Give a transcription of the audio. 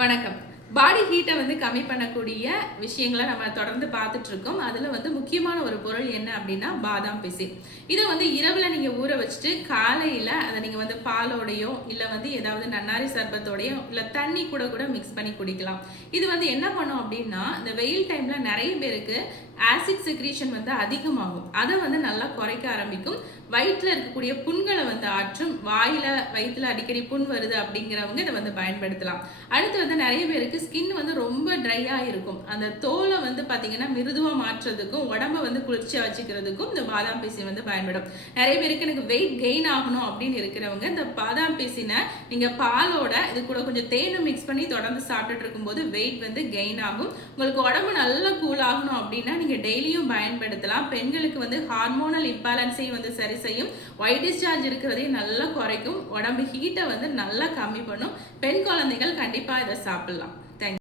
வணக்கம். பாடி ஹீட்டை கம்மி பண்ணக்கூடிய விஷயங்கள நம்ம தொடர்ந்து பார்த்துட்டு இருக்கோம். அதுல முக்கியமான ஒரு பொருள் என்ன அப்படின்னா பாதாம் பிசின். இத இரவுல நீங்க ஊற வச்சுட்டு காலையில அத நீங்க பாலோடையோ இல்ல ஏதாவது நன்னாரி சர்பத்தோடையோ இல்ல தண்ணி கூட கூட மிக்ஸ் பண்ணி குடிக்கலாம். இது என்ன பண்ணும் அப்படின்னா இந்த வெயில் டைம்ல நிறைய பேருக்கு ஆசிட் செக்ரீஷன் அதிகமாகும். அதை நல்லா குறைக்க ஆரம்பிக்கும். வயிற்றுல இருக்கக்கூடிய புண்களை ஆற்றும். வயிற்றுல அடிக்கடி புண் வருது அப்படிங்கிறவங்க இதை பயன்படுத்தலாம். அடுத்து நிறைய பேருக்கு ஸ்கின் ரொம்ப ட்ரையா இருக்கும். அந்த தோலை பாத்தீங்கன்னா மிருதுவா மாற்றுறதுக்கும் உடம்ப குளிர்ச்சியா வச்சுக்கிறதுக்கும் இந்த பாதாம் பிசின் பயன்படும். நிறைய பேருக்கு எனக்கு வெயிட் கெயின் ஆகணும் அப்படின்னு இருக்கிறவங்க இந்த பாதாம் பிசினை நீங்க பாலோட இது கூட கொஞ்சம் தேனை மிக்ஸ் பண்ணி தொடர்ந்து சாப்பிட்டுட்டு இருக்கும்போது வெயிட் கெயின் ஆகும். உங்களுக்கு உடம்பு நல்லா கூல் ஆகணும் அப்படின்னா நீங்க டெய்லியும் பயன்படுத்தலாம். பெண்களுக்கு ஹார்மோனல் இம்பேலன்ஸையும் சரி செய்யும். ஒயிட் டிஸ்சார்ஜ் இருக்கிறதையும் நல்லா குறைக்கும். உடம்பு ஹீட்டை நல்லா கம்மி பண்ணும். பெண் குழந்தைகள் கண்டிப்பா இதை சாப்பிடலாம்.